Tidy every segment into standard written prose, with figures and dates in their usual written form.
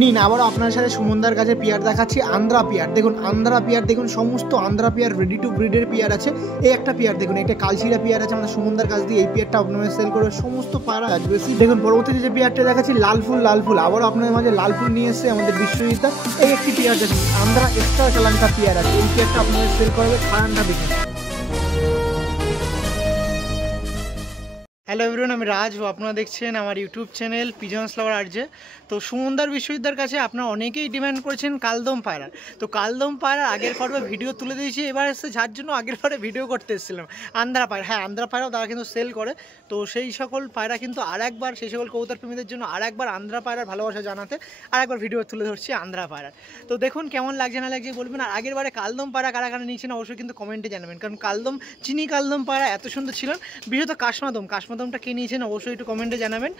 নিন আবার আপনার সাথে সুমনদার কাছে পেয়ার দেখাচ্ছি, আন্ধ্রা পেয়ার। দেখুন আন্ধ্রা পেয়ার, দেখুন সমস্ত আন্ধ্রা পেয়ার রেডি টু ব্রিডের পেয়ার আছে। এই একটা পেয়ার দেখুন, একটা কালচিরা পেয়ার আছে আমাদের সুমনদার কাছ দিয়ে। এই পেয়ারটা আপনাদের সেল করে সমস্ত পায়রা বেশি। দেখুন পরবর্তীতে যে পেয়ারটা দেখাচ্ছি লাল ফুল, আবারও আপনাদের মাঝে লাল ফুল নিয়ে এসছে আমাদের বিশ্বজিৎদা। এই একটি পেয়ার দেখুন আন্ধ্রা এক্সট্রা কালাঙ্কা পেয়ার আছে, এই পেয়ারটা আপনাদের সেল করবে খারানটা দেখুন। হ্যালো এভরিওয়ান, আমি রাজ, আপনারা দেখছেন আমার ইউটিউব চ্যানেল পিজনস লাভার আরজে। তো সুমনদার বিশ্বজিৎদার কাছে আপনারা অনেকেই ডিমান্ড করেছেন কালদম পায়রা। তো কালদম পায়রার আগের পর্বে ভিডিও তুলে দিয়েছি, এবার এসে যার জন্য আগের পরে ভিডিও করতে এসেছিলাম আন্ধ্রা পায়রা। হ্যাঁ আন্ধ্রা পায়রাও তারা কিন্তু সেল করে। তো সেই সকল পায়রা কিন্তু আরেকবার, সেই সকল কবুতর প্রেমীদের জন্য আরেকবার আন্ধ্রা পায়রার ভালোবাসা জানাতে আরেকবার ভিডিও তুলে ধরছি আন্ধ্রা পায়রার। তো দেখুন কেমন লাগছে না লাগছে বলবেন। আর আগের বারে কালদম পায়রা কারা কারা নিয়েছেন অবশ্যই কিন্তু কমেন্টে জানাবেন, কারণ কালদম চিনি কালদম পায়রা এত সুন্দর ছিলেন। বিশেষত কাশমাদমটা কে নিয়েছেন অবশ্যই একটু কমেন্টে জানাবেন।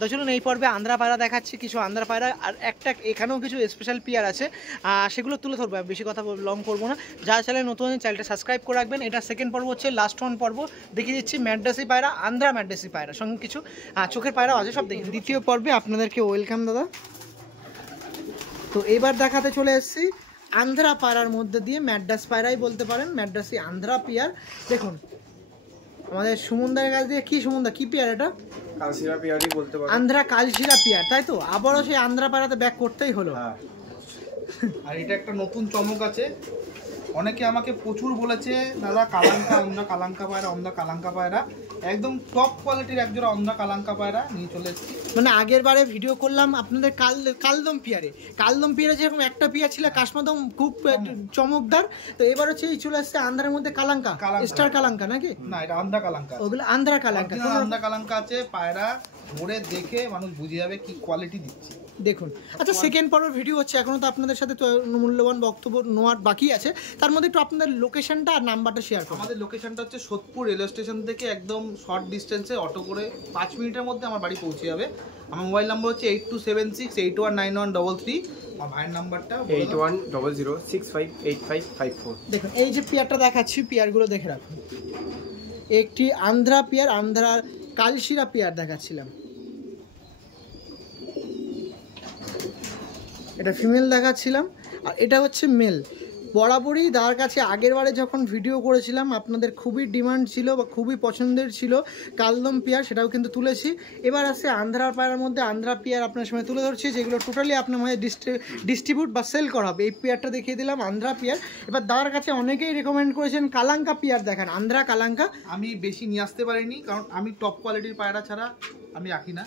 তো চলুন এই পর্বে আন্ধ্রা পায়রা দেখাচ্ছি, কিছু আন্ধ্রা পায়রা আর একটা এখানেও কিছু স্পেশাল পেয়ার আছে, সেগুলো তুলে ধরবো। বেশি কথা লং করবো না, যারা চ্যানেল নতুন চ্যানেলটা সাবস্ক্রাইব করে রাখবেন। এটা সেকেন্ড পর্ব হচ্ছে, লাস্ট ওয়ান পর্ব দেখিয়ে দিচ্ছি ম্যাড্রাসি পায়রা, আন্ধ্রা ম্যাড্রাসি পায়রা, সঙ্গে কিছু চোখের পায়রাও আছে, সব দেখি। দ্বিতীয় পর্বে আপনাদেরকে ওয়েলকাম দাদা। তো এবার দেখাতে চলে এসেছি আন্ধ্রা পায়রার মধ্যে দিয়ে ম্যাড্রাস পায়রাই বলতে পারেন, ম্যাড্রাসি আন্ধ্রা পেয়ার। দেখুন আমাদের সুমনদার কাছ দিয়ে, কি সুমনদা কি পেয়ার এটা? কালশিরা পেয়ারই বলতে পারেন, আন্ধ্রা কালশিরা পেয়ার, তাই তো? আবারও সেই আন্ধ্রা পায়রাতে ব্যাক করতেই হলো। আর এটা একটা নতুন চমক আছে। অনেকে আমাকে প্রচুর বলেছে দাদা কালাঙ্কা, অন্ধা কালাঙ্কা পায়রা, অন্ধা কালাঙ্কা পায়রা, একদম টপ কোয়ালিটির একজোড়া অন্ধা কালাঙ্কা পায়রা নিয়ে চলে এসেছি। মানে আগের বারে ভিডিও করলাম আপনাদের কালদম পিয়ারে যেরকম একটা পিয়ার ছিল কাশমাদম খুব চমকদার, তো এবার হচ্ছে এই চলে আসছে আন্ধ্রার মধ্যে কালাঙ্কা, স্টার কালাঙ্কা নাকি? না এটা আন্ধ্রা কালাঙ্কা, ওগুলো আন্ধ্রা কালাঙ্কা। আন্ধ্রা কালাঙ্কা আছে। পায়রা ধরে দেখে মানুষ বুঝে যাবে কি কোয়ালিটি দিচ্ছে। দেখুন আচ্ছা, সেকেন্ড পর্বের ভিডিও হচ্ছে, এখনো তো আপনাদের সাথে মূল্যবান বক্তব্য নেওয়ার বাকি আছে, তার মধ্যে একটু আপনাদের লোকেশনটা আর নাম্বারটা শেয়ার করুন। আমাদের লোকেশনটা হচ্ছে সোদপুর রেলওয়ে স্টেশন থেকে একদম শর্ট ডিস্টেন্সে, অটো করে 5 মিনিটের মধ্যে আমার বাড়ি পৌঁছে যাবে। আমার মোবাইল নাম্বার হচ্ছে 8276819133। আমার ভাইয়ের নাম্বারটা 8100658554। দেখুন এই যে পেয়ারটা দেখাচ্ছি, পেয়ারগুলো দেখে রাখুন। একটি আন্ধ্রা পেয়ার, আন্ধ্রা কালশিরা পেয়ার দেখাচ্ছিলাম, এটা ফিমেল দেখাচ্ছিলাম, আর এটা হচ্ছে মেল। বরাবরই দাদার কাছে আগের বারে যখন ভিডিও করেছিলাম আপনাদের খুবই ডিমান্ড ছিল বা খুবই পছন্দের ছিল কালদম পেয়ার, সেটাও কিন্তু তুলেছি। এবার আসছে আন্ধ্রা পায়রার মধ্যে আন্ধ্রা পেয়ার আপনার সামনে তুলে ধরছি, যেগুলো টোটালি আপনার মধ্যে ডিস্ট্রিবিউট বা সেল করা হবে। এই পেয়ারটা দেখিয়ে দিলাম আন্ধ্রা পেয়ার। এবার দাদার কাছে অনেকেই রেকমেন্ড করেছেন কালাঙ্কা পেয়ার দেখান, আন্ধ্রা কালাঙ্কা। আমি বেশি নিয়ে আসতে পারিনি, কারণ আমি টপ কোয়ালিটির পায়রা ছাড়া আমি রাখি না,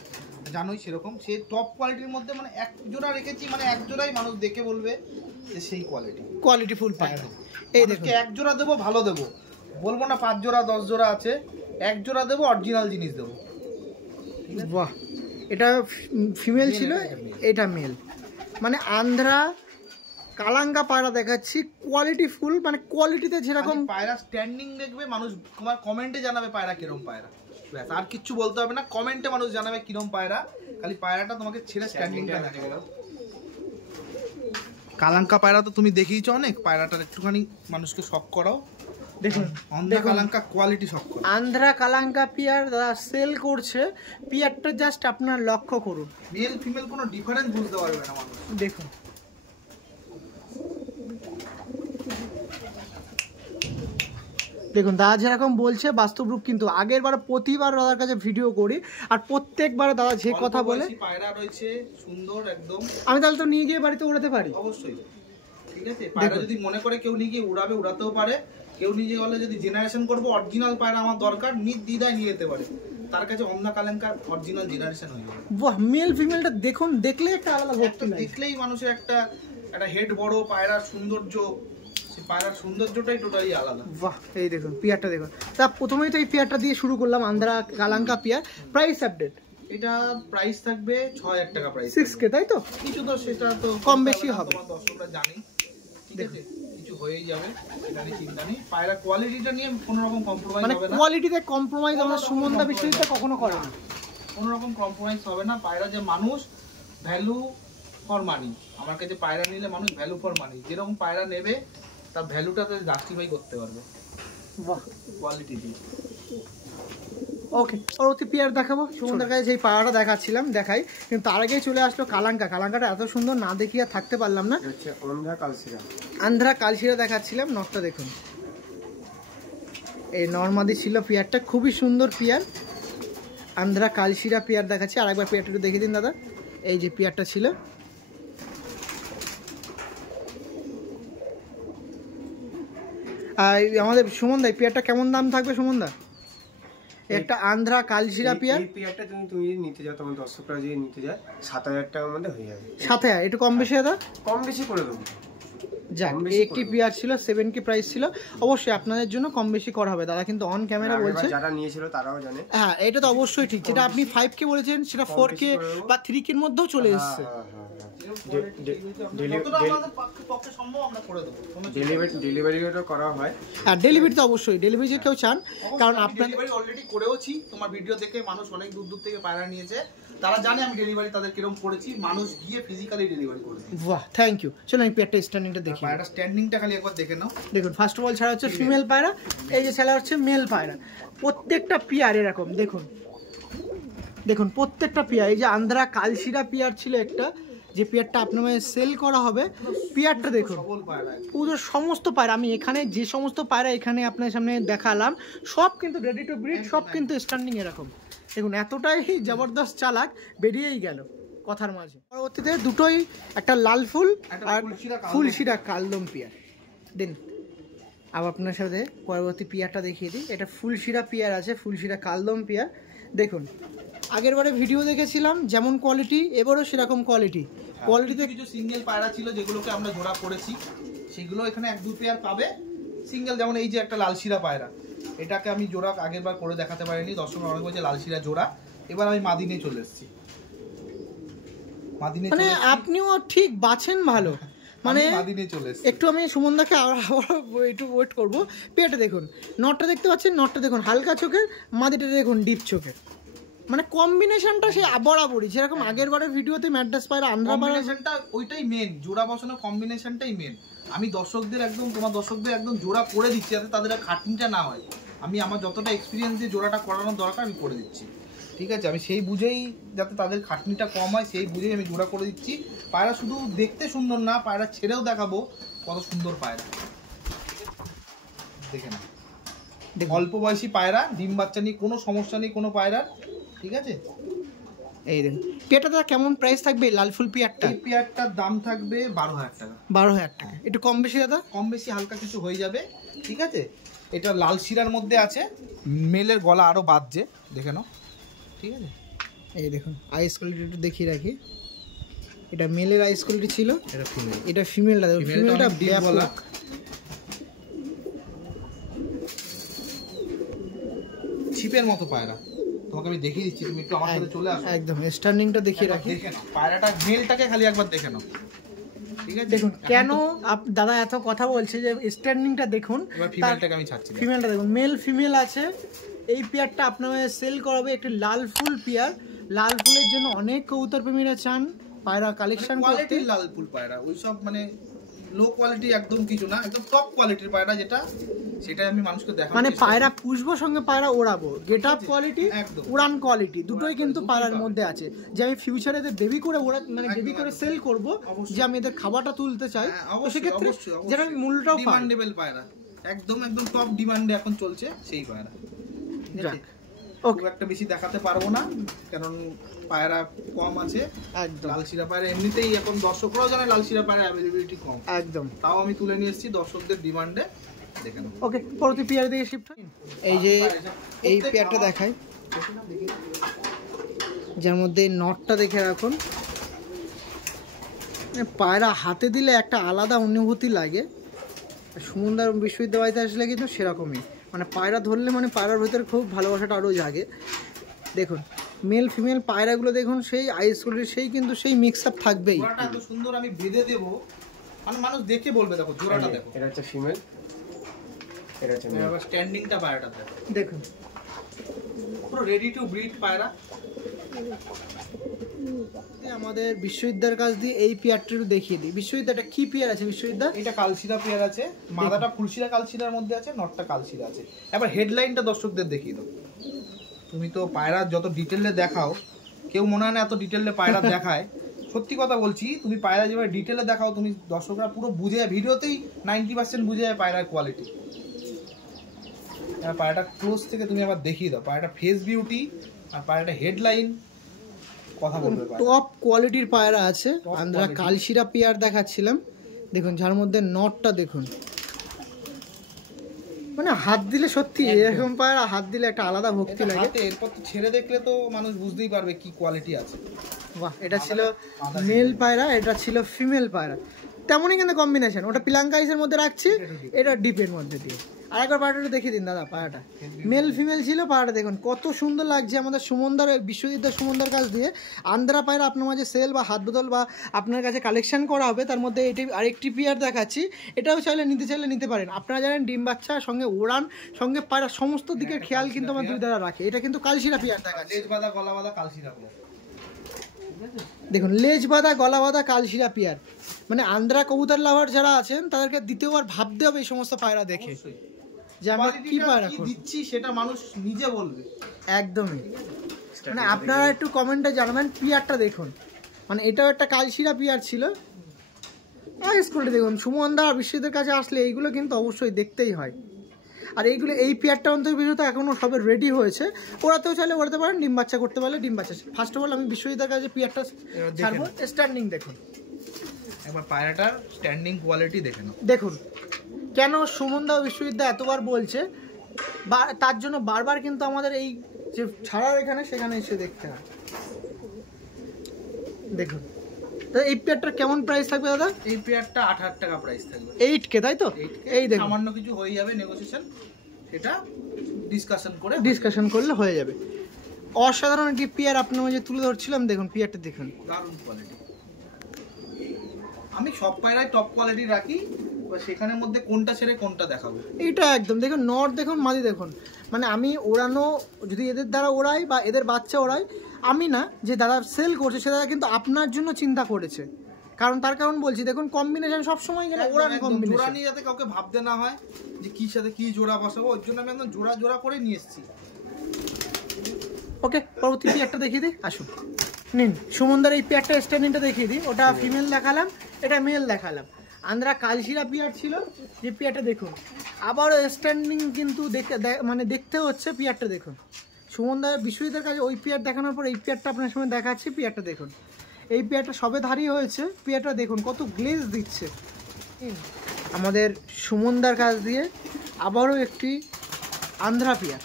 জানোই সেরকম। সে টপ কোয়ালিটির মধ্যে মানে এক জোড়া রেখেছি, মানে এক জোড়াই মানুষ দেখে বলবে যে সেই কোয়ালিটি ফুল পায়রা। এই দেখুন এক জোড়া দেবো, ভালো দেবো, বলবো না 5 জোড়া 10 জোড়া আছে, এক জোড়া দেবো, অরিজিনাল জিনিস দেবো। বাহ, এটা ফিমেল ছিল, এটা মেল। মানে আন্ধ্রা কালাঙ্কা পায়রা দেখাচ্ছি, কোয়ালিটি ফুল, মানে কোয়ালিটিতে যেরকম পায়রা স্ট্যান্ডিং দেখবে মানুষ, তোমার কমেন্টে জানাবে পায়রা কিরম পায়রা, আর কিচ্ছু বলতে হবে না, কমেন্টে মানুষ জানাবে কিরম পায়রা, খালি পায়রাটা তোমাকে ছেড়ে স্ট্যান্ডিংটা দেখে গেল। কালাঙ্কা পায়রা তো তুমি দেখিয়েছো অনেক, পায়রাটার একটুখানি মানুষকে শক করাও। দেখুন আন্ধ্রা কালাঙ্কা কোয়ালিটি শক করো। আন্ধ্রা কালাঙ্কা পিয়ার সেল করছে, পিয়ারটা জাস্ট আপনার লক্ষ্য করুন, মেল ফিমেল কোনো ডিফারেন্স বুঝতে পারবে না মানুষ। দেখুন দেখুন দাদা যেরকম বলছে বাস্তব রূপ, কিন্তু আগের বার প্রতিবার দাদার কাছে ভিডিও করি আর প্রত্যেকবার দাদা যে কথা বলে পায়রা রয়েছে সুন্দর একদম, আমি তাহলে তো নিয়ে গিয়ে বাড়িতে উড়াতে পারি অবশ্যই। ঠিক আছে, পায়রা যদি মনে করে কেউ নিয়ে গিয়ে উড়াবে, উড়াতেও পারে। কেউ নিজে বলে যদি জেনারেশন করবো অরিজিনাল পায়রা আমার দরকার, নির্দ্বিধায় নিয়ে যেতে পারে, তার কাছে অন্ধা কালাঙ্কার অরিজিনাল জেনারেশন হয়ে যাবে। বাহ, মেল ফিমেলটা দেখুন, দেখলে একটা আলাদা ভক্তি লাগে, দেখলেই মানুষের একটা হেড বড়, পায়রার সৌন্দর্য, সেই পায়রার সৌন্দর্যটাই টোটালি আলাদা। বাহ, এই দেখুন পিয়ারটা দেখুন। তা প্রথমেই তো এই পিয়ারটা দিয়ে শুরু করলাম, আন্ধ্রা কালাঙ্কা পিয়ার। প্রাইস আপডেট, এটা প্রাইস থাকবে 6000 টাকা প্রাইস, 6K, তাই তো? কিছু তো সেটা তো কম বেশি হবে, দর্শকরা জানি, ঠিক আছে, কিছু হয়েই যাবে, এটা নিয়ে চিন্তা নেই। পায়রা কোয়ালিটিটা নিয়ে কোনো রকম কম্প্রোমাইজ হবে না, কোয়ালিটিতে কম্প্রোমাইজ আমাদের সুমনদা বিষয়টা কখনো করে না, কোনো রকম কম্প্রোমাইজ হবে না। পায়রা যে মানুষ ভ্যালু ফর মানি, আমার কাছে পায়রা নিলে মানুষ ভ্যালু ফর মানি, যেরকম পায়রা নেবে তার ভ্যালুটা জাস্টিফাই করতে পারবে। বাহ, কোয়ালিটি দিয়ে ওকে, পরবর্তী পেয়ার দেখাবো। সুমনদার কাছে যেই পায়রাটা দেখাচ্ছিলাম দেখাই, কিন্তু তার আগেই চলে আসলো কালাঙ্কা। কালাঙ্কাটা এত সুন্দর না দেখিয়ে থাকতে পারলাম না। আন্ধ্রা কালশিরা দেখাচ্ছিলাম, নটটা দেখুন। এই নর্মাদি ছিল পেয়ারটা, খুবই সুন্দর পেয়ার। আন্ধ্রা কালশিরা পেয়ার দেখাচ্ছি। আর একবার পেয়ারটা একটু দেখে দিন দাদা। এই যে পেয়ারটা ছিল, আর আমাদের সুমন দা পেয়ারটা কেমন দাম থাকবে সুমন দা? একটা আন্ধ্রা কালশিরা পেয়ার, এই পেয়ারটা তুমি নিতে যাও, তোমার দর্শকরা যদি নিতে যায় 7000 টাকার মধ্যে হয়ে যাবে। 7000 একটু কম বেশি দাদা? কম বেশি করে দেবো। যাক, একটি পেয়ার ছিল 7K প্রাইস ছিল। অবশ্যই আপনাদের জন্য কম বেশি করা হবে, দাদা কিন্তু অন ক্যামেরা বলছে। যারা নিয়েছিল তারাও জানে। হ্যাঁ, এটা তো অবশ্যই ঠিক। যেটা আপনি 5K বলেছেন সেটা 4K বা 3K এর মধ্যেও চলে এসেছে। ডেলিভারিটা করা হয়। আর ডেলিভারি তো অবশ্যই, ডেলিভারি যে কেউ চান, কারণ আপনার ডেলিভারি অলরেডি করেওছি। তোমার ভিডিও দেখে মানুষ অনেক দূর দূর থেকে পায়রা নিয়েছে, তারা জানে আমি ডেলিভারি তাদের কিরকম করেছি। মানুষ গিয়ে ফিজিক্যালি ডেলিভারি করেছে। বাহ, থ্যাংক ইউ। চলো আমি পেয়ারটা স্ট্যান্ডিংটা দেখি। পায়রা স্ট্যান্ডিংটা খালি একবার দেখে নাও। দেখুন, ফার্স্ট অফ অল ছাড়া হচ্ছে ফিমেল পায়রা, এই যে ছাড়া হচ্ছে মেল পায়রা। প্রত্যেকটা পেয়ার এরকম দেখুন, দেখুন প্রত্যেকটা পেয়ার। এই যে আন্ধ্রা কালশিরা পেয়ার ছিল একটা, যে পেয়ারটা আপনার সেল করা হবে, পেয়ারটা দেখুন পুরো সমস্ত পায়রা। আমি এখানে যে সমস্ত পায়রা এখানে আপনার সামনে দেখালাম সব কিন্তু রেডি টু ব্রিড, সব কিন্তু স্ট্যান্ডিং এরকম। দেখুন এতটাই জবরদস্ত চালাক, বেরিয়েই গেল কথার মাঝে। পরবর্তীতে দুটোই, একটা লাল ফুল আর ফুলশিরা কালদম পেয়ার। দিন আবার আপনার সাথে পরবর্তী পেয়ারটা দেখিয়ে দিই। এটা ফুলশিরা পেয়ার আছে, ফুলশিরা কালদম পেয়ার। দেখুন আগের বারে ভিডিও দেখেছিলাম যেমন কোয়ালিটি, এবারও সেরকম কোয়ালিটি। কোয়ালিটিতে কিছু সিঙ্গেল পায়রা ছিল যেগুলোকে আমরা জোড়া করেছি, সেগুলো এখানে 1-2 পেয়ার পাবে সিঙ্গেল। যেমন এই যে একটা লালশিরা পায়রা, এটাকে আমি জোড়া আগের বার করে দেখাতে পারিনি, দর্শক অনেক বলছে লালশিরা জোড়া। এবার আমি মাদিনে চলে এসেছি। মাদিনে মানে আপনিও ঠিক বাছেন ভালো, মানে মাদিনে চলে এসেছি। একটু আমি সুমনদাকে আবার একটু ওয়েট করবো। পেয়ারটা দেখুন, নটটা দেখতে পাচ্ছেন, নটটা দেখুন হালকা চোখের, মাদিটা দেখুন ডিপ চোখের। মানে কম্বিনেশনটা সে বরাবরই যেরকম আগের বারের ভিডিওতে ম্যাড্রাস পায়রা আন্ধ্রা কম্বিনেশনটা ওইটাই মেন, জোড়া বসানো কম্বিনেশনটাই মেন। আমি দর্শকদের একদম, তোমার দর্শকদের একদম জোড়া করে দিচ্ছি যাতে তাদের খাটনিটা না হয়। আমি আমার যতটা এক্সপিরিয়েন্স দিয়ে জোড়াটা করানোর দরকার আমি করে দিচ্ছি, ঠিক আছে? আমি সেই বুঝেই, যাতে তাদের খাটনিটা কম হয় সেই বুঝেই আমি জোড়া করে দিচ্ছি। পায়রা শুধু দেখতে সুন্দর না, পায়রা ছেড়েও দেখাবো কত সুন্দর পায়রা। দেখে না, অল্প বয়সী পায়রা, ডিম বাচ্চা নিয়ে কোনো সমস্যা নেই কোনো পায়রার, ঠিক আছে? এই দেখুন পেয়ারটা কেমন প্রাইস থাকবে? লাল ফুল পেয়ারটা, এই পেয়ারটার দাম থাকবে 12,000 টাকা। 12,000 টাকা। একটু কম বেশি দাদা? কম বেশি হালকা কিছু হয়ে যাবে, ঠিক আছে? এটা লাল শিরার মধ্যে আছে, মেলের গলা আরো বাজছে, দেখে নাও, ঠিক আছে? এই দেখুন আইস কোয়ালিটি একটু দেখিয়ে রাখি। এটা মেলের আইস কোয়ালিটি ছিল, এটা ফিমেল। এটা ফিমেলটা দেখুন, ফিমেলটা ব্যাপক। ছিপের মতো পায়রা, তোমাকে আমি দেখিয়ে দিচ্ছি, তুমি একটু আমার সাথে চলে আসো। একদম স্ট্যান্ডিংটা দেখিয়ে রাখি। দেখে নাও পায়রাটা, মেলটাকে খালি একবার দেখে নাও, ঠিক আছে? দেখুন কেন দাদা এত কথা বলছে যে স্ট্যান্ডিংটা দেখুন। এবার ফিমেলটাকে আমি ছাড়ছি, ফিমেলটা দেখুন, মেল ফিমেল আছে। এই পেয়ারটা আপনার সেল করাবে, একটি লাল ফুল পেয়ার। লাল ফুলের জন্য অনেক কবুতর প্রেমীরা চান পায়রা কালেকশন করতে। কোয়ালিটির লাল ফুল পায়রা, ওইসব মানে লো কোয়ালিটি একদম কিছু না, একদম টপ কোয়ালিটির পায়রা যেটা, সেটাই আমি মানুষকে দেখাবো। মানে পায়রা পুষবো সঙ্গে পায়রা ওড়াবো, গেট আপ কোয়ালিটি, উড়ান কোয়ালিটি দুটোই কিন্তু পায়রার মধ্যে আছে। যে আমি ফিউচারে এদের বেবি করে মানে বেবি করে সেল করব, যে আমি এদের খাবারটা তুলতে চাই, সেক্ষেত্রে যেটা মূল্যটাও ডিমান্ডেবল পায়রা, একদম একদম টপ ডিমান্ডে এখন চলছে সেই পায়রা। ওকে, একটা বেশি দেখাতে পারবো না কারণ পায়রা কম আছে। একদম লালশিরা পায়রা এমনিতেই এখন দর্শকরাও জানে লালশিরা পায়রা অ্যাভেলেবিলিটি কম, একদম। তাও আমি তুলে নিয়ে এসেছি দর্শকদের ডিমান্ডে, দেখে নাও। ওকে, পরবর্তী পেয়ার দিকে শিফট হয়। এই যে এই পেয়ারটা দেখাই, যার মধ্যে নটটা দেখে রাখুন। পায়রা হাতে দিলে একটা আলাদা অনুভূতি লাগে। সুমনদার বিশ্ববিদ্যালয়তে আসলে কিন্তু সেরকমই, মানে পায়রা ধরলে মানে পায়রার ভেতরে খুব ভালোবাসাটা আরও জাগে। দেখুন মেল ফিমেল পায়রাগুলো দেখুন, সেই আইসগুলির সেই কিন্তু সেই মিক্স আপ থাকবেই। জোড়াটা এত সুন্দর আমি বেঁধে দেবো, মানে মানুষ দেখে বলবে দেখো জোড়াটা দেখো। এটা হচ্ছে ফিমেল, এটা হচ্ছে মেল। এবার স্ট্যান্ডিংটা পায়রাটা দেখো, দেখুন পুরো রেডি টু ব্রিড পায়রা। আমাদের বিশ্ববিদ্যার কাছ দিয়ে এই পেয়ারটা একটু দেখিয়ে দিই। বিশ্ববিদ্যাটা কি পেয়ার আছে বিশ্ববিদ্যা? এটা কালশিরা পেয়ার আছে, মাদাটা ফুলশিরা কালশিরার মধ্যে আছে, নটটা কালশিরা আছে। এবার হেডলাইনটা দর্শকদের দেখিয়ে দাও। তুমি তো পায়রা যত ডিটেলে দেখাও, কেউ মনে হয় না এত ডিটেলে পায়রা দেখায়। সত্যি কথা বলছি, তুমি পায়রা যেভাবে ডিটেলে দেখাও, তুমি দর্শকরা পুরো বুঝে যায়, ভিডিওতেই 90% বুঝে যায় পায়রার কোয়ালিটি। পায়রাটা ক্লোজ থেকে তুমি আবার দেখিয়ে দাও, পায়রাটা ফেস বিউটি আর পায়রাটা হেডলাইন কথা বলবে। টপ কোয়ালিটির পায়রা আছে। আমরা কালশিরা পেয়ার দেখাচ্ছিলাম, দেখুন যার মধ্যে নটটা দেখুন, মানে হাত দিলে সত্যি এরকম পায়রা হাত দিলে একটা আলাদা ভক্তি লাগে। এরপর তো ছেড়ে দেখলে তো মানুষ বুঝতেই পারবে কি কোয়ালিটি আছে। বাহ, এটা ছিল মেল পায়রা, এটা ছিল ফিমেল পায়রা, তেমনই কিন্তু কম্বিনেশন। ওটা পিলাঙ্কাইসের মধ্যে রাখছি, এটা ডিপের মধ্যে দিয়ে। আর একবার পায়রাটা দেখিয়ে দিন দাদা, পায়রাটা মেল ফিমেল ছিল। পায়রাটা দেখুন কত সুন্দর লাগছে। আমাদের সুমনদার বিশ্বজিৎদার সুমনদার কাছ দিয়ে আন্ধ্রা পায়রা আপনার মাঝে সেল বা হাত বদল বা আপনার কাছে কালেকশন করা হবে। তার মধ্যে এটি আরেকটি পেয়ার দেখাচ্ছি, এটাও চাইলে নিতে পারেন। আপনারা জানেন ডিম বাচ্চা সঙ্গে ওড়ান সঙ্গে পায়রা সমস্ত দিকের খেয়াল কিন্তু আমার দুই দ্বারা রাখে। এটা কিন্তু কালশিরা পেয়ার দেখাচ্ছে, লেজ বাঁধা গলা বাঁধা কালশিরা পেয়ার। দেখুন লেজ বাঁধা গলা বাঁধা কালশিরা পেয়ার, মানে আন্ধ্রা কবুতর লাভার যারা আছেন তাদেরকে দ্বিতীয়বার ভাবতে হবে এই সমস্ত পায়রা দেখে যে আমরা কি পায়রা দিচ্ছি, সেটা মানুষ নিজে বলবে। একদমই, মানে আপনারা একটু কমেন্টে জানাবেন। পিয়ারটা দেখুন, মানে এটাও একটা কালশিরা পিয়ার ছিল। স্কুলটা দেখুন, সুমনদা বিশ্বজিতের কাছে আসলে এইগুলো কিন্তু অবশ্যই দেখতেই হয়। আর এইগুলো এই পেয়ারটা অন্তর্বিষত এখনও সবে রেডি হয়েছে, ওরাতেও চাইলে ওড়াতে পারেন, ডিম বাচ্চা করতে পারলে ডিম বাচ্চা। ফার্স্ট অফ অল আমি বিশ্বজিতের কাছে পেয়ারটা ছাড়বো। স্ট্যান্ডিং দেখুন, একবার পায়রাটার স্ট্যান্ডিং কোয়ালিটি দেখে নাও। দেখুন কেন সুমনদা বিশ্ববিদ্যালয় এতবার বলছে, তার জন্য বারবার কিন্তু আমাদের এই যে ছাড়ার এখানে সেখানে এসে দেখতে হয়। দেখুন এই পেয়ারটার কেমন প্রাইস থাকবে দাদা? এই পেয়ারটা 8,000 টাকা প্রাইস থাকবে। 8K তাই তো? এই দেখুন সামান্য কিছু হয়ে যাবে নেগোসিয়েশন, সেটা ডিসকাশন করলে হয়ে যাবে। অসাধারণ একটি পেয়ার আপনার মাঝে তুলে ধরছিলাম। দেখুন পেয়ারটা দেখুন, দারুণ কোয়ালিটি। আমি সব পায়রাই টপ কোয়ালিটি রাখি, সেখানের মধ্যে কোনটা ছেড়ে কোনটা দেখাবো এটা একদম দেখুন। নট দেখুন, মাদি দেখুন, মানে আমি ওড়ানো যদি এদের দ্বারা ওড়াই বা এদের বাচ্চা ওড়াই, আমি না যে দাদা সেল করছে সে দাদা কিন্তু আপনার জন্য চিন্তা করেছে। তার কারণ বলছি, দেখুন কম্বিনেশন সবসময় গেলে ওড়ানো কম্বিনেশন, জোড়া নিয়ে যাতে কাউকে ভাবতে না হয় যে কি সাথে কি জোড়া বসাবো, ওর জন্য আমি একদম জোড়া করে নিয়ে এসেছি। ওকে, পরবর্তী পেয়ারটা দেখিয়ে দিই, আসুন নিন। সুমনদার এই পেয়ারটা স্ট্যান্ডিংটা দেখিয়ে দিই। ওটা ফিমেল দেখালাম, এটা মেল দেখালাম। আন্ধ্রা কালশিরা পেয়ার ছিল যে পেয়ারটা দেখুন, আবারও স্ট্যান্ডিং কিন্তু মানে দেখতে হচ্ছে। পেয়ারটা দেখুন, সুমনদার বিশ্বজিতের কাছে ওই পেয়ার দেখানোর পর এই পেয়ারটা আপনার সামনে দেখাচ্ছি। পেয়ারটা দেখুন, এই পেয়ারটা সবে ধারি হয়েছে। পেয়ারটা দেখুন কত গ্লেজ দিচ্ছে। আমাদের সুমনদার কাছ দিয়ে আবারও একটি আন্ধ্রা পেয়ার,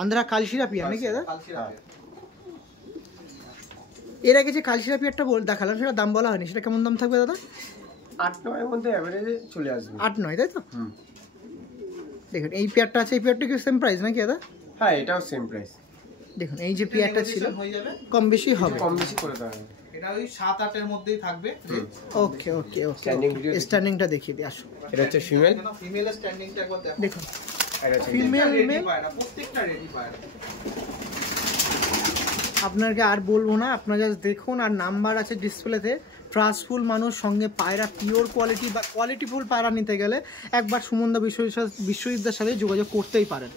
আন্ধ্রা কালশিরা পেয়ার নাকি দাদা? এর আগে যে কালশিরা পেয়ারটা দেখালাম সেটা দাম বলা হয়নি, সেটা কেমন দাম থাকবে দাদা? 8-9 এর মধ্যে এভারেজে চলে আসবে। 8-9 তাই তো? দেখুন এই পেয়ারটা আছে, এই পেয়ারটা কি সেম প্রাইস নাকি দাদা? হ্যাঁ, এটাও সেম প্রাইস। দেখুন এই যে পেয়ারটা ছিল কম বেশি হবে, কম বেশি করে দেওয়া হবে। এটা ওই 7-8 এর মধ্যেই থাকবে। ওকে ওকে ওকে, স্ট্যান্ডিংটা দেখিয়ে দিই, আসুন। এটা হচ্ছে ফিমেল। ফিমেলের স্ট্যান্ডিংটা একবার দেখুন, ফিমেল মেল প্রত্যেকটা রেডি পায়রা। আপনাকে আর বলবো না, আপনারা জাস্ট দেখুন। আর নাম্বার আছে ডিসপ্লেতে। ট্রাস্টফুল মানুষ সঙ্গে পায়রা পিওর কোয়ালিটি বা কোয়ালিটিফুল পায়রা নিতে গেলে একবার সুমনদা বিশ্বজিৎদার সাথে যোগাযোগ করতেই পারেন।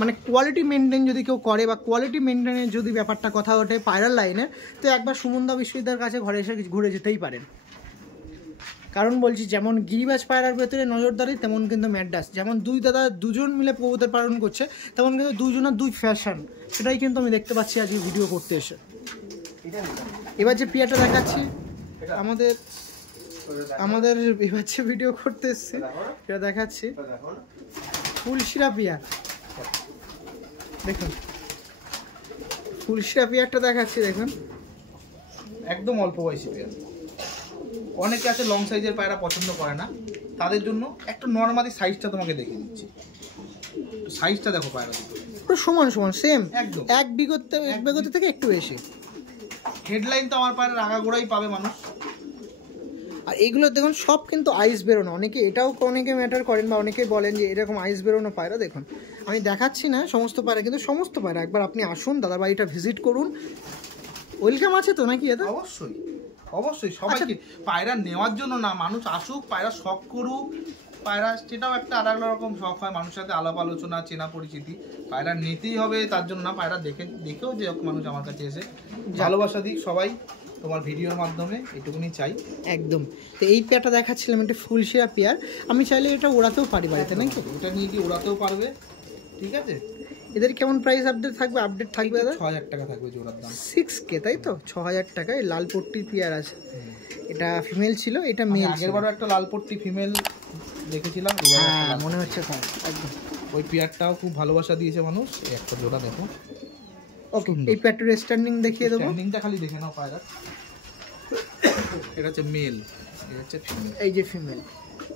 মানে কোয়ালিটি মেনটেন যদি কেউ করে বা কোয়ালিটি মেনটেনের যদি ব্যাপারটা কথা ওঠে পায়রার লাইনে, তো একবার সুমনদা বিশ্বজিৎদার কাছে ঘরে এসে ঘুরে যেতেই পারেন। কারণ বলছি, যেমন গিরিবাজ পায়রার ভেতরে নজরদারি, তেমন কিন্তু ম্যাডাস। যেমন দুজন মিলে কবুতর পালন করছে, তেমন কিন্তু দুজনের দুই ফ্যাশন, সেটাই কিন্তু আমি দেখতে পাচ্ছি আজকে ভিডিও করতে এসে। এবার যে পেয়ারটা দেখাচ্ছি, আমাদের এবার যে ভিডিও করতে এসছে এটা দেখাচ্ছি, ফুলশিরা পেয়ার। দেখুন ফুলশিরা পেয়ারটা দেখাচ্ছি, দেখুন একদম অল্প বয়সী পেয়ার। অনেকে আছে লং সাইজের পায়রা পছন্দ করে না, তাদের জন্য একটা নরমালি সাইজটা তোমাকে দেখিয়ে দিচ্ছি। সাইজটা দেখো পায়রা পুরো সমান সেম, একদম এক বিগত থেকে একটু বেশি। হেডলাইন তো আমার পায়রার আগাগোড়াই পাবে মানুষ। আর এইগুলো দেখুন সব কিন্তু আইস বেরোনো। অনেকে ম্যাটার করেন বা অনেকে বলেন যে এরকম আইস বেরোনো পায়রা। দেখুন আমি দেখাচ্ছি না সমস্ত পায়রা, কিন্তু সমস্ত পায়রা একবার আপনি আসুন, দাদা বাড়িটা ভিজিট করুন। ওয়েলকাম আছে তো নাকি এটা? অবশ্যই সবাইকে পায়রা নেওয়ার জন্য না, মানুষ আসুক, পায়রা শখ করুক, পায়রা সেটাও একটা আলাদা রকম শখ হয়, মানুষের সাথে আলাপ আলোচনা, চেনা পরিচিতি। পায়রা নিতেই হবে তার জন্য না, পায়রা দেখেও যে মানুষ আমার কাছে এসে ভালোবাসা দিক সবাই তোমার ভিডিওর মাধ্যমে, এটুকুনি চাই। একদম। তো এই পেয়ারটা দেখাচ্ছিলাম, একটা ফুলশিরা পেয়ার, আমি চাইলে এটা ওড়াতেও পারি বাড়িতে নাকি? এটা নিয়ে গিয়ে ওড়াতেও পারবে, ঠিক আছে। এদের কেমন প্রাইস আপডেট থাকবে দাদা? 6000 টাকা থাকবে জোড়ার দাম। 6K তাই তো? 6000 টাকায় লাল পট্টির পেয়ার আছে। এটা ফিমেল ছিল, এটা মেল। আগেরবারও একটা লাল পট্টি ফিমেল দেখেছিলাম, হ্যাঁ মনে হচ্ছে স্যার একদম। ওই পেয়ারটাও খুব ভালোবাসা দিয়েছে মানুষ। একটা জোড়া দেখো। ওকে, এই পেয়ারটার স্ট্যান্ডিং দেখিয়ে দেবো। স্ট্যান্ডিংটা খালি দেখে নাও পায়রা। এটা হচ্ছে মেল, এটা হচ্ছে ফিমেল। এই যে ফিমেল,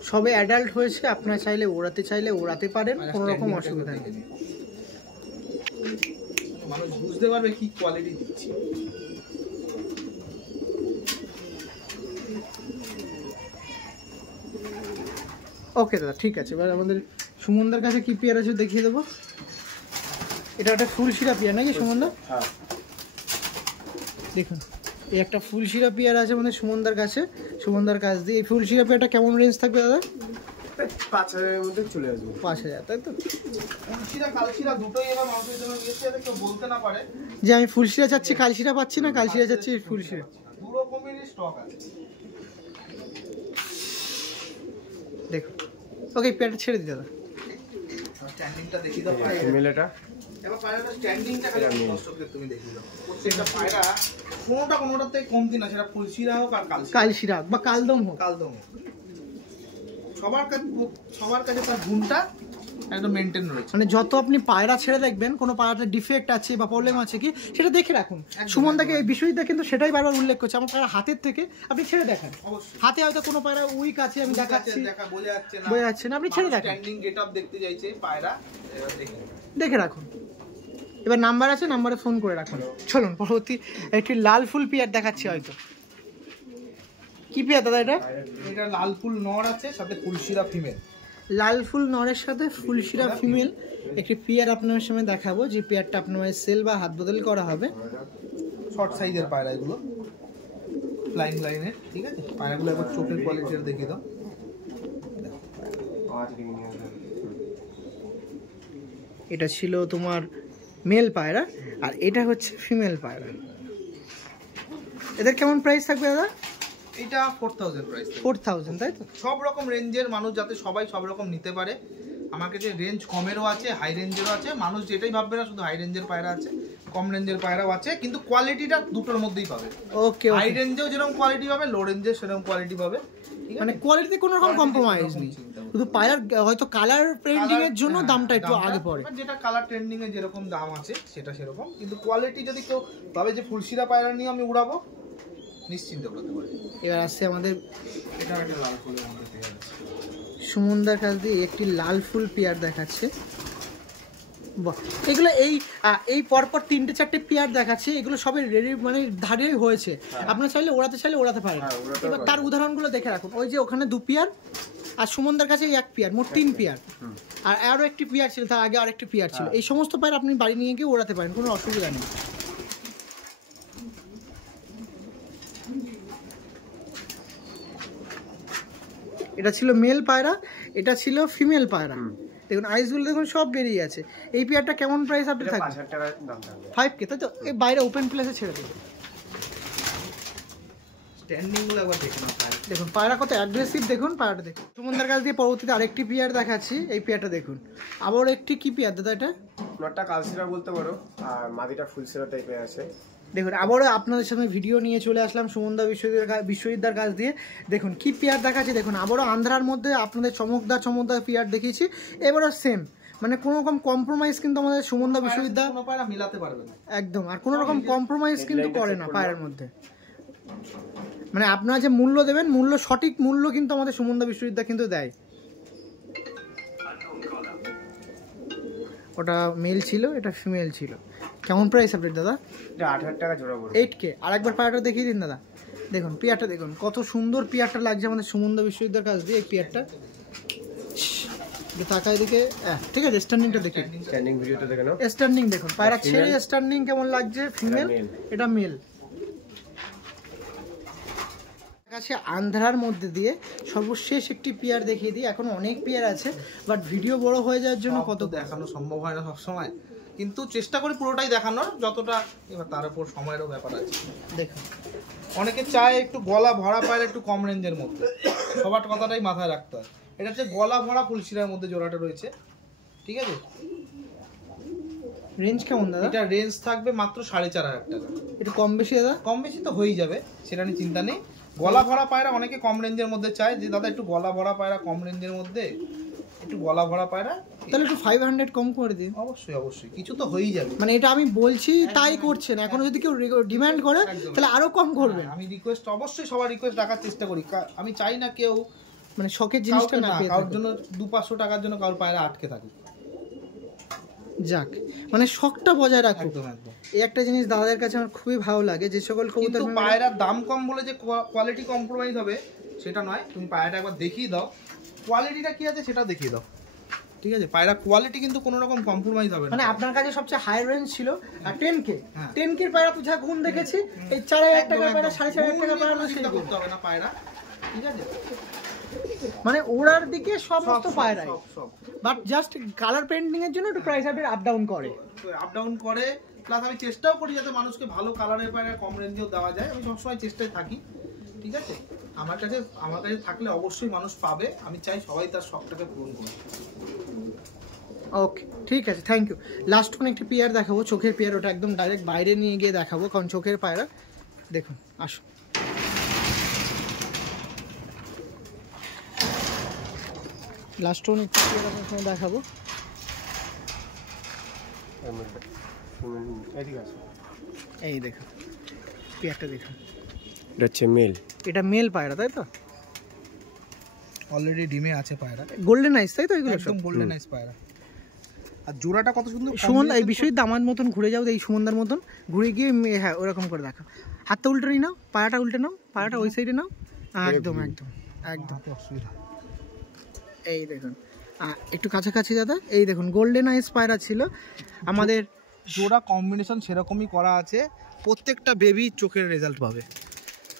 সবে অ্যাডাল্ট হয়েছে, আপনারা চাইলে ওড়াতে পারেন, কোনো রকম অসুবিধা নেই। মানুষ বুঝতে পারবে কি কোয়ালিটি দিচ্ছি। ওকে দাদা, ঠিক আছে। এবার আমাদের সুমনদার কাছে কি পেয়ার আছে দেখিয়ে দেবো। এটা একটা ফুলশিরা পেয়ার নাকি সুমনদা? হ্যাঁ, দেখুন এই একটা ফুলশিরা পেয়ার আছে আমাদের সুমনদার কাছে, সুমনদার কাছ দিয়ে। এই ফুলশিরা পেয়ারটা কেমন রেঞ্জ থাকবে দাদা? 5000 এর মধ্যে চলে আসবে। 5000 তাই তো? ফুলশিরা কালশিরা দুটোই এবার মানুষের জন্য নিয়েছে, যাতে কেউ বলতে না পারে যে আমি ফুলশিরা চাচ্ছি কালশিরা পাচ্ছি না, কালশিরা চাচ্ছি ফুলশিরা। দু রকমেরই স্টক আছে। দেখুন ওকে, পেয়ারটা ছেড়ে দিই দাদা। স্ট্যান্ডিংটা দেখিয়ে দাও। ফিমেল এটা এবার পায়রাটা স্ট্যান্ডিংটা খালি দর্শকদের তুমি দেখিয়ে দাও। প্রত্যেকটা পায়রা কোনোটাতে কমতি না, সেটা ফুলশিরা হোক আর কালশিরা বা কালদম হোক। কালদম হোক, সবার কাছে তার গুণটা একদম মেনটেন রয়েছে। মানে যত আপনি পায়রা ছেড়ে দেখবেন কোনো পায়রাতে ডিফেক্ট আছে বা প্রবলেম আছে কি, সেটা দেখে রাখুন। সুমনদাকে এই বিষয়টা কিন্তু সেটাই বারবার উল্লেখ করছে, আমার পায়রা হাতের থেকে আপনি ছেড়ে দেখেন। হাতে হয়তো কোনো পায়রা উইক আছে, আমি দেখাচ্ছি, বোঝা যাচ্ছে না, আপনি ছেড়ে দেখেন। স্ট্যান্ডিং গেটআপ দেখতে চাইছে পায়রা, দেখে রাখুন। এবার নাম্বার আছে, নাম্বারে ফোন করে রাখুন। চলুন পরবর্তী একটি লাল ফুল পেয়ার দেখাচ্ছি। হয়তো কি পেয়ার দাদা এটা? এটা লাল ফুল নর আছে, সাথে ফুলশিরা ফিমেল। লাল ফুল নরের সাথে ফুলশিরা ফিমেল একটি পেয়ার আপনার সামনে দেখাবো, যে পেয়ারটা আপনার সেল বা হাত বদল করা হবে। শর্ট সাইজের পায়রা এগুলো, ফ্লাইং লাইনের, ঠিক আছে। পায়রাগুলো একবার চোখের কোয়ালিটিটা দেখিয়ে দাও। এটা ছিল তোমার মেল পায়রা, আর এটা হচ্ছে ফিমেল পায়রা। এদের কেমন প্রাইস থাকবে দাদা? এটা 4000 প্রাইস। 4000 তাই তো? সব রকম রেঞ্জের মানুষ, যাতে সবাই সব রকম নিতে পারে। আমার কাছে রেঞ্জ কমেরও আছে, হাই রেঞ্জেরও আছে। মানুষ যেটাই ভাববে না শুধু হাই রেঞ্জের পায়রা আছে, কম রেঞ্জের পায়রাও আছে, কিন্তু কোয়ালিটিটা দুটোর মধ্যেই পাবে। ওকে, হাই রেঞ্জেও যেরকম কোয়ালিটি পাবে, লো রেঞ্জেও সেরকম কোয়ালিটি পাবে। মানে কোয়ালিটিতে কোনো রকম কম্প্রোমাইজ নেই, শুধু পায়রার হয়তো কালার প্রিন্টিং এর জন্য দামটা একটু আগে পড়ে। যেটা কালার ট্রেন্ডিং এ যেরকম দাম আছে সেটা সেরকম, কিন্তু কোয়ালিটি যদি কেউ ভাবে যে ফুলশিরা পায়রা নিয়ে আমি উড়াবো, নিশ্চিন্তে উড়াতে পারে। এবার আসছে আমাদের এটা একটা লাল ফুলের মধ্যে পেয়ার আছে। সুমনদার কাছ দিয়ে একটি লাল ফুল পেয়ার দেখাচ্ছে। বাহ, এগুলো এই পরপর 3-4টে পেয়ার দেখাচ্ছে, এগুলো সবই রেডি, মানে ধারেই হয়েছে। আপনারা চাইলে ওড়াতে পারেন। এবার তার উদাহরণগুলো দেখে রাখুন। ওই যে ওখানে 2 পেয়ার, আর সুমনদার কাছে 1 পেয়ার, মোট 3 পেয়ার। আর আরও একটি পেয়ার ছিল, তার আগে আরেকটি পেয়ার ছিল। এই সমস্ত পেয়ার আপনি বাড়ি নিয়ে গিয়ে ওড়াতে পারেন, কোনো অসুবিধা নেই। এটা ছিল মেল পায়রা, এটা ছিল ফিমেল পায়রা। দেখুন আইসগুলো দেখুন সব বেরিয়ে আছে। এই পেয়ারটা কেমন প্রাইস আপনি থাকবে? 5000 টাকা দাম থাকবে। 5K তাই তো? এই বাইরে ওপেন প্লেসে ছেড়ে দেবে। স্ট্যান্ডিং গুলো একবার দেখুন। দেখুন পায়রা কত অ্যাগ্রেসিভ, দেখুন পায়রাটা দেখুন। সুমনদার কাছ দিয়ে পরবর্তীতে আরেকটি পেয়ার দেখাচ্ছি। এই পেয়ারটা দেখুন, আবার একটি কি পেয়ার দাদা এটা? নটটা কালশিরা বলতে পারো, আর মাদিটা ফুলশিরা টাইপের আছে। দেখুন আবারও আপনাদের সামনে ভিডিও নিয়ে চলে আসলাম সুমনদা বিশ্ববিদ্যার কাছ দিয়ে। দেখুন কি পেয়ার দেখাচ্ছি, দেখুন আবারও আন্ধ্রার মধ্যে আপনাদের চমকদার পেয়ার দেখিয়েছি। এবারও সেম, মানে কোনো রকম কম্প্রোমাইজ কিন্তু আমাদের সুমনদা বিশ্ববিদ্যা কোনো পায়রা মিলাতে পারবে না একদম, আর কোনো রকম কম্প্রোমাইজ কিন্তু করে না পায়রার মধ্যে। মানে আপনারা যে মূল্য দেবেন, সঠিক মূল্য কিন্তু আমাদের সুমনদা বিশ্ববিদ্যা কিন্তু দেয়। ওটা মেল ছিল, এটা ফিমেল ছিল। কেমন প্রাইস আপডেট দাদা? এটা 8000 টাকা জোড়া পড়বে। 8K। আর একবার পায়রাটা দেখিয়ে দিন দাদা। দেখুন পেয়ারটা দেখুন, কত সুন্দর পেয়ারটা লাগছে আমাদের সুমনদা বিশ্ববিদ্যার কাছ দিয়ে। এই পেয়ারটা তাকায় দিকে, ঠিক আছে। স্ট্যান্ডিংটা দেখুন, স্ট্যান্ডিং ভিডিওটা দেখে নাও। স্ট্যান্ডিং দেখুন, পায়রা ছেড়ে স্ট্যান্ডিং কেমন লাগছে। ফিমেল, এটা মেল। কাছে আন্ধ্রার মধ্যে দিয়ে সর্বশেষ একটি পেয়ার দেখিয়ে দিই। এখন অনেক পেয়ার আছে, বাট ভিডিও বড় হয়ে যাওয়ার জন্য কত দেখানো সম্ভব হয় না সবসময়, কিন্তু চেষ্টা করি পুরোটাই দেখানোর যতটা, এবার তার উপর সময়েরও ব্যাপার আছে। দেখুন, অনেকে চায় একটু গলা ভরা পায়রা একটু কম রেঞ্জের মধ্যে, সবার কথাটাই মাথায় রাখতে হয়। এটা হচ্ছে গলা ভরা ফুলশিরার মধ্যে জোড়াটা রয়েছে, ঠিক আছে। রেঞ্জ কেমন দাদা? এটা রেঞ্জ থাকবে মাত্র 4,500 টাকা। একটু কম বেশি দাদা? কম বেশি তো হয়েই যাবে, সেটা নিয়ে চিন্তা নেই। গলা ভরা পায়রা অনেকে কম রেঞ্জের মধ্যে চায় যে দাদা একটু গলা ভরা পায়রা কম রেঞ্জের মধ্যে, একটু গলা ভরা পায়রা, তাহলে একটু 500 কম করে দিন। অবশ্যই অবশ্যই, কিছু তো হয়েই যাবে। মানে এটা আমি বলছি তাই করছেন, এখনো যদি কেউ ডিমান্ড করে তাহলে আরো কম করবেন। আমি রিকোয়েস্ট অবশ্যই সবার রিকোয়েস্ট রাখার চেষ্টা করি, আমি চাই না কেউ মানে শখের জিনিসটা না পেয়ে কারোর জন্য 200-500 টাকার জন্য কারোর পায়রা আটকে থাকুক। যাক, মানে শখটা বজায় রাখুক। একদম একদম। এই একটা জিনিস দাদাদের কাছে আমার খুবই ভালো লাগে, যে সকল কবুতর পায়রার দাম কম বলে যে কোয়ালিটি কম্প্রোমাইজ হবে সেটা নয়। তুমি পায়রাটা একবার দেখিয়ে দাও, কোয়ালিটিটা কি আছে সেটাও দেখিয়ে দাও, ঠিক আছে। পায়রা কোয়ালিটি কিন্তু কোনো রকম কম্প্রোমাইজ হবে না। মানে আপনার কাছে সবচেয়ে হাই রেঞ্জ ছিল 10K, 10K এর পায়রা তো যা গুণ দেখেছি, এই 4,000 টাকার পায়রা 4,500 টাকার পায়রা চিন্তা করতে হবে না পায়রা, ঠিক আছে। মানে ওড়ার দিকে সমস্ত পায়রা, সব বাট জাস্ট কালার পেইন্টিং এর জন্য একটু প্রাইস আপ ডাউন করে, প্লাস আমি চেষ্টাও করি যাতে মানুষকে ভালো কালারের পায়রা কম রেঞ্জেও দেওয়া যায়। আমি সবসময় চেষ্টায় থাকি, ঠিক আছে। আমার কাছে থাকলে অবশ্যই মানুষ পাবে, আমি চাই সবাই তার শখটাকে পূরণ করবে। ওকে, ঠিক আছে, থ্যাংক ইউ। লাস্ট কোন একটি পেয়ার দেখাবো, চোখের পেয়ার, ওটা একদম ডাইরেক্ট বাইরে নিয়ে গিয়ে দেখাবো, কারণ চোখের পায়রা দেখুন। আসুন, লাস্ট কোন একটি পেয়ার আপনাকে দেখাবো। এই দেখুন পেয়ারটা, দেখুন এটা হচ্ছে মেল, এটা মেল পায়রা তাই তো? অলরেডি ডিমে আছে পায়রা, গোল্ডেন আইস তাই তো? এগুলো একদম গোল্ডেন আইস পায়রা। আর জোড়াটা কত সুন্দর। সুমন, এই বিষয়ে দামার মতন ঘুরে যাও, এই সুমনদার মতন ঘুরে গিয়ে, হ্যাঁ ওরকম করে দেখো, হাতটা উল্টে নাও, পায়াটা উল্টে নাও, পায়াটা ওই সাইডে নাও, একদম একদম একদম অসুবিধা। এই দেখুন একটু কাছাকাছি দাদা, এই দেখুন গোল্ডেন আইস পায়রা ছিল আমাদের। জোড়া কম্বিনেশন সেরকমই করা আছে, প্রত্যেকটা বেবি চোখের রেজাল্ট পাবে।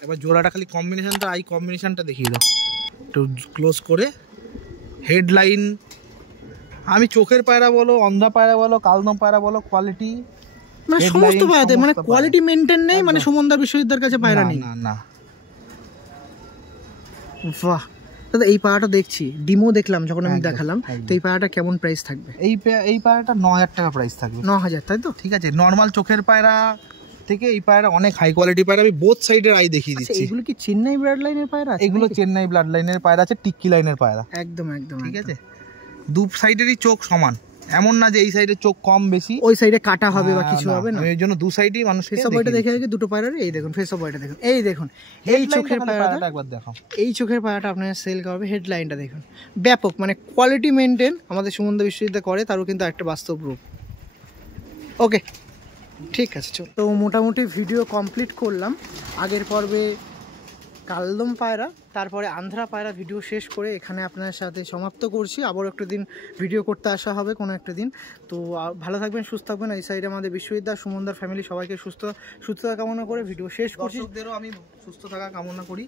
এবার জোড়াটা খালি কম্বিনেশনটা, আই কম্বিনেশনটা দেখিয়ে দাও একটু ক্লোজ করে। হেডলাইন, আমি চোখের পায়রা বলো, অন্ধা পায়রা বলো, কালদম পায়রা বলো, কোয়ালিটি মানে সমস্ত পায়রাতে মানে কোয়ালিটি মেইনটেইন নেই, মানে সুমনদার বিশ্ববিদ্যালয়ের কাছে পায়রা নেই। না না, বাহ দাদা, এই পায়রাটা দেখছি, ডিমো দেখলাম যখন আমি দেখালাম, তো এই পায়রাটা কেমন প্রাইস থাকবে? এই পায়রাটা 9,000 টাকা প্রাইস থাকবে। 9,000 তাই তো? ঠিক আছে, নর্মাল চোখের পায়রা থেকে এই পায়রা অনেক হাই কোয়ালিটি পায়রা, আমি বোথ সাইডের আই দেখিয়ে দিচ্ছি। এগুলো কি চেন্নাই ব্লাড লাইনের পায়রা? এগুলো চেন্নাই ব্লাড লাইনের পায়রা আছে, টিক্কি লাইনের পায়রা, একদম একদম, ঠিক আছে। দু সাইডেরই চোখ সমান, এমন না যে এই সাইডে চোখ কম বেশি, ওই সাইডে কাটা হবে বা কিছু হবে না। এর জন্য দু সাইডেই মানুষ ফেস অফ বয়টা দেখে আগে দুটো পায়রার, এই দেখুন ফেস অফ বয়টা দেখুন, এই দেখুন এই চোখের পায়রাটা একবার দেখাও। এই চোখের পায়রাটা আপনারা সেল করবে, হেডলাইনটা দেখুন, ব্যাপক মানে কোয়ালিটি মেইনটেইন আমাদের সুমন্দা বিশ্ববিদ্যালয় করে, তারও কিন্তু একটা বাস্তব রূপ। ওকে, ঠিক আছে, তো মোটামুটি ভিডিও কমপ্লিট করলাম। আগের পর্বে কালদম পায়রা, তারপরে আন্ধ্রা পায়রা ভিডিও শেষ করে এখানে আপনার সাথে সমাপ্ত করছি। আবার একটা দিন ভিডিও করতে আসা হবে কোনো একটা দিন। তো ভালো থাকবেন, সুস্থ থাকবেন। এই সাইডে আমাদের বিশ্ববিদ্যালয়, সুমনদার ফ্যামিলি, সবাইকে সুস্থতা কামনা করে ভিডিও শেষ করছি। দর্শকদেরও আমি সুস্থ থাকা কামনা করি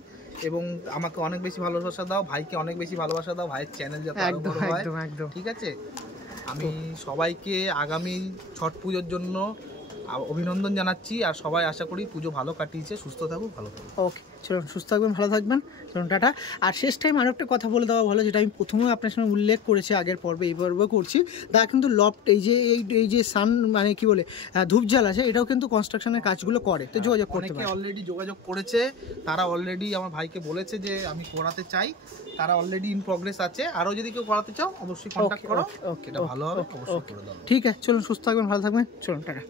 এবং আমাকে অনেক বেশি ভালোবাসা দাও, ভাইকে অনেক বেশি ভালোবাসা দাও, ভাইয়ের চ্যানেল যাতে আরো বড় হয়। একদম একদম, ঠিক আছে। আমি সবাইকে আগামী ছট পুজোর জন্য অভিনন্দন জানাচ্ছি, আর সবাই আশা করি পুজো ভালো কাটিয়েছে, সুস্থ থাকুক, ভালো থাকুক। ওকে, চলুন সুস্থ থাকবেন, ভালো থাকবেন, চলুন টাটা। আর শেষ টাইম আরও একটা কথা বলে দেওয়া ভালো, যেটা আমি প্রথমেও আপনার সঙ্গে উল্লেখ করেছি আগের পর্বে, এই পর্বে করছি। তারা কিন্তু লফট, এই যে সান মানে কি বলে ধূপজাল আছে, এটাও কিন্তু কনস্ট্রাকশনের কাজগুলো করে, তো যোগাযোগ করতে পারে। অলরেডি যোগাযোগ করেছে, তারা অলরেডি আমার ভাইকে বলেছে যে আমি করাতে চাই, তারা অলরেডি ইন প্রগ্রেস আছে। আরও যদি কেউ করাতে চাও অবশ্যই কন্ট্যাক্ট করো, এটা ভালো হবে, অবশ্যই করে দাও। ঠিক আছে, চলুন সুস্থ থাকবেন, ভালো থাকবেন, চলুন টাটা।